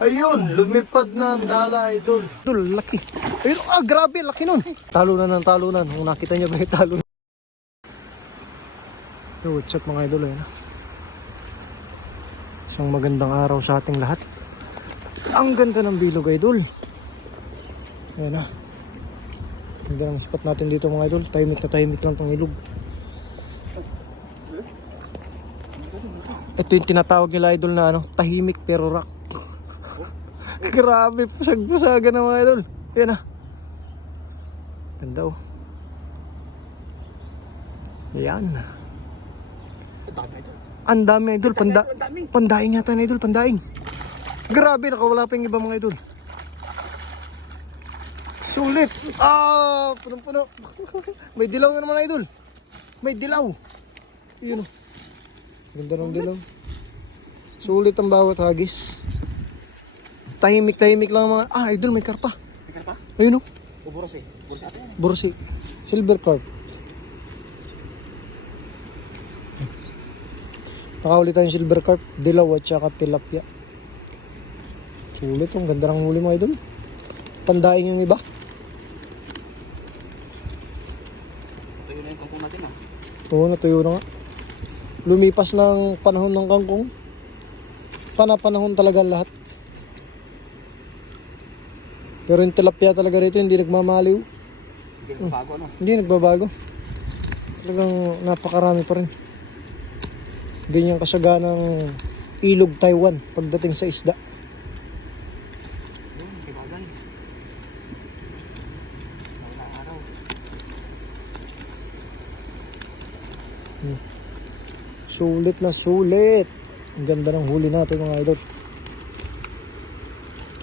Ayun, lumipad na ang dala, idol. Idol, laki. Ayun, grabe, laki nun. Talunan ng talunan. Kung nakita niyo ba yung talunan? Yo, what's up mga idol, ayun. Isang magandang araw sa ating lahat. Ang ganda ng bilog, idol. Ayan na. Ganda ng spot natin dito mga idol. Tahimik na tahimik lang itong ilog. Ito yung tinatawag nila idol na ano, tahimik pero rock. Grabe, pusag-pusagan na mga idol. Ayan na. Ganda oh. Ayan. Ang dami idol. Pandaing yata na idol, pandaing. Grabe, nakawala pa yung iba mga idol. Sulit. Punong-puno. May dilaw na naman idol. May dilaw. Yun oh. Ganda ng dilaw. Sulit ang bawat hagis. Tahimik-tahimik lang mga... idol, may karpa. May karpa? Ayun oh. O borose? Borose ate? Borose. Silver carp. Nakahuli tayong silver carp, dilaw at saka tilapia. Sulit, ang ganda ng huli mo idol. Pandaing yung iba. Tuyo na yung kangkong natin ah. Oo, natuyo na nga. Lumipas ng panahon ng kangkong. Panahon talaga lahat. Pero yung tilapia talaga rito hindi nagmamaliw. Hindi nagbabago ano? Hindi nagbabago. Talagang napakarami pa rin. Ganyan kasaga ng ilog Taiwan pagdating sa isda. Yun, kibagan. Wala araw. Sulit na sulit. Ang ganda ng huli natin mga idol.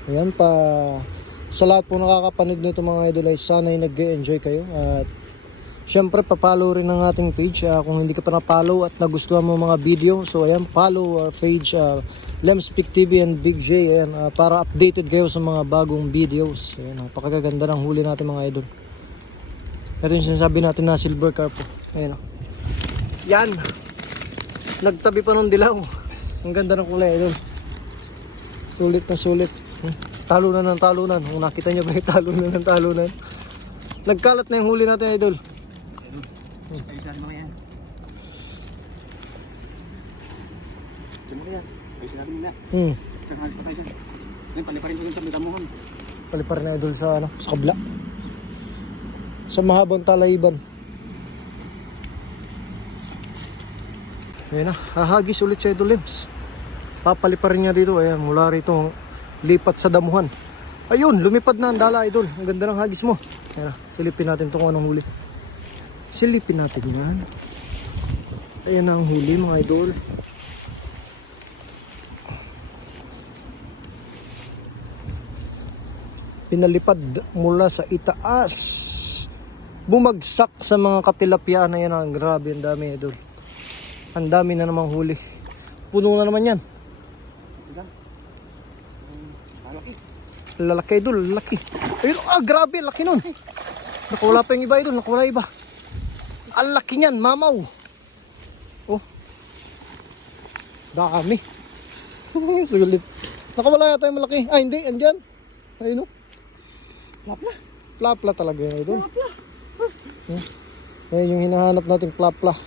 Ayan pa. Sa lahat po nakakapanood nito mga idol ay sana'y nag-enjoy kayo. At syempre pa-follow rin ng ating page. Kung hindi ka pa na-follow at nagustuhan mo mga video. So ayan, follow our page Lemspeak TV and Big J. Ayan, para updated kayo sa mga bagong videos. Ayan, napakaganda ng huli natin mga idol. Ito yung sinasabi natin na silver carp. Ayan. Yan. Nagtabi pa ng dilaw. Ang ganda ng kulay idol. Sulit na sulit. Talunan ng talunan. Kung nakita nyo ba yung talunan ng talunan. Nagkalat na yung huli natin idol. Ayun sa mga yan. Diyan mo na yan. Ayun sinabi nila. Saan halis pa tayo dyan? Ngayon paliparin ko yun sa Midamuhon. Palipar na idol sa ano, sa kabla. Sa mahabang talayban. Ayan na, hahagis ulit sa idol Lems. Papaliparin niya dito, ayan, mula rito lipat sa damuhan. Ayun, lumipad na ang dala idol. Ang ganda ng hagis mo. Ayan na, silipin natin ito kung anong huli. Silipin natin yan. Ayan na ang huli mga idol. Pinalipad mula sa itaas. Bumagsak sa mga katilapia na yan. Ang grabe, ang dami idol. Ang dami na namang huli. Puno na naman yan. Malaki. Lalaki idol, laki. Ayun, grabe, laki nun. Nakawala pa yung iba idol, nakawala iba. Ang laki niyan, mamaw. Oh. Dami. Sulit. Nakawala yata yung malaki. Hindi, andyan. Ayun o. Plapla. Plapla talaga yun idol. Plapla. Ayun yung hinahanap nating plapla.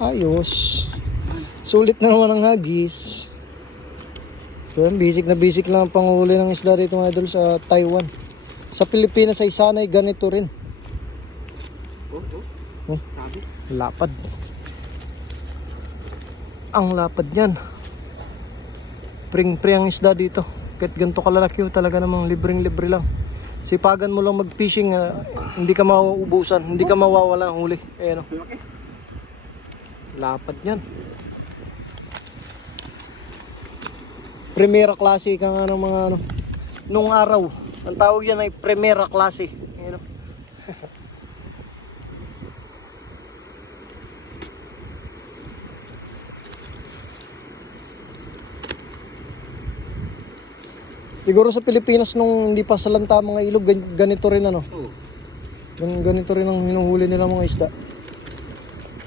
Ayos. Sulit na naman ang hagis. So yan, basic lang ang panghuli ng isda dito mga idol sa Taiwan. Sa Pilipinas ay sana'y ganito rin. Sabi. Lapad. Ang lapad niyan. Pring-pre ang isda dito. Kahit ganito kalalaki talaga namang libreng-libre lang. Sipagan mo lang mag-fishing, hindi ka mauubusan, hindi ka mawawala ng huli. Ayan o. Lapad yan. Primera klase ka nga ng mga ano. Nung araw, ang tawag yan ay primera klase. Ayan o. Siguro sa Pilipinas nung hindi pa salanta mga ilog, ganito rin ano. Oo. Ganito rin ang hinuhuli nila mga isda.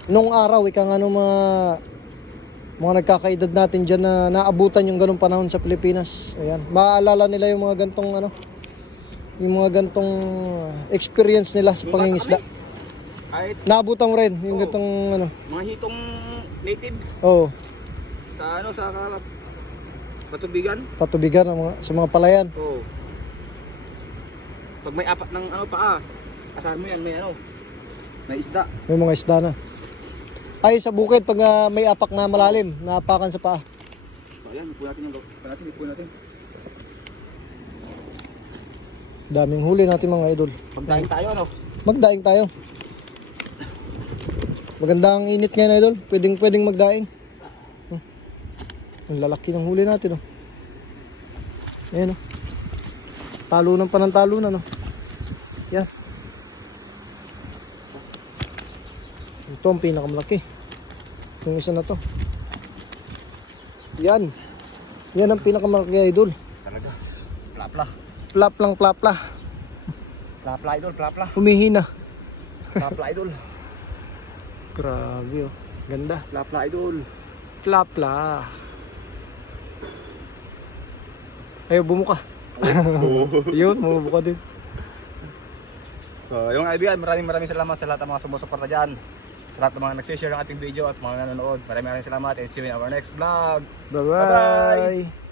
Nung araw, ika nga nung mga nagkakaedad natin dyan na naabutan yung ganong panahon sa Pilipinas. Ayan. Maaalala nila yung mga gantong yung mga gantong experience nila sa pangingisda. Kahit Naabutan mo rin yung Oo. gantong mga hitong native oh, sa patubigan. patubigan sa mga palayan. Oo. Pag may apat ng paa, asahan mo yan, may isda. May mga isda na. Ay, sa bukid, pag may apak na malalim, naapakan sa paa. So ayan, ipo natin. Daming huli natin mga idol. Pagdaing tayo, Magdaing tayo. Magandang init ngayon idol. Pwedeng magdaing. Ang lalaki ng huli natin. Ayan. Talunan pa ng talunan. Yan. Ito ang pinakamalaki. Yung isa na to. Yan. Yan ang pinakamalaki idol. Talaga. Plapla. Plap lang plapla. Plapla idol, plapla. Humihina. Plapla idol. Grabe oh. Ganda. Plapla idol. Plapla. Ayaw bumuka. Yun, bumuka din. So, yung kaibigan, maraming salamat sa lahat ng mga sumusuporta dyan. Sa lahat ng mga nagsishare ng ating video at mga nanonood. Maraming salamat and see you in our next vlog. Bye-bye.